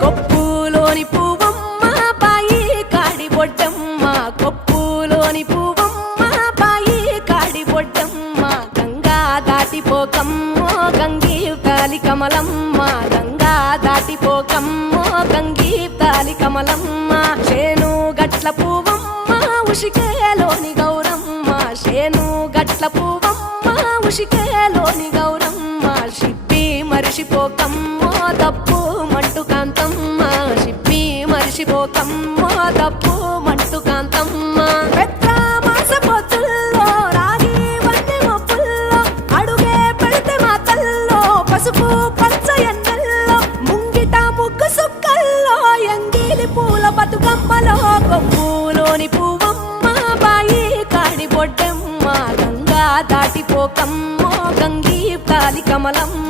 కొప్పులోని పువ్వమ్మ బాయి కాడి బొడ్డమ్మ కొప్పులోని పువ్వమ్మ బాయి కాడి బొడ్డమ్మ గంగా దాటిపోకమ్మో గంగీతాలి కమలమ్మ గంగా దాటిపోకమ్మో గంగీతాలి కమలమ్మ శేను గట్ల పువ్వమ్మ ఉషికేలోని గౌరమ్మ శేను గట్ల పువ్వమ్మ ఉషికేలోని గౌరమ్మ షిప్పి మరిషిపోకమ్మో తప్పు మంటు కాంతమ్మ షిప్పి మరిషిపోకమ్మో తప్పు మంటు కాంతమ్మ పెద్ద మాస పొత్తుల్లో రాగి వంటి మొప్పుల్లో అడుగే పెడితే మా తల్లో పసుపు పచ్చ ఎండల్లో ముంగిట ముగ్గు సుక్కల్లో ఎంగిలి పూల బతుకమ్మలో కొప్పులోని పువ్వమ్మ బాయి కాడి బొడ్డమ్మ గంగా దాటిపోకమ్మో గంగీ కాలి కమలమ్మ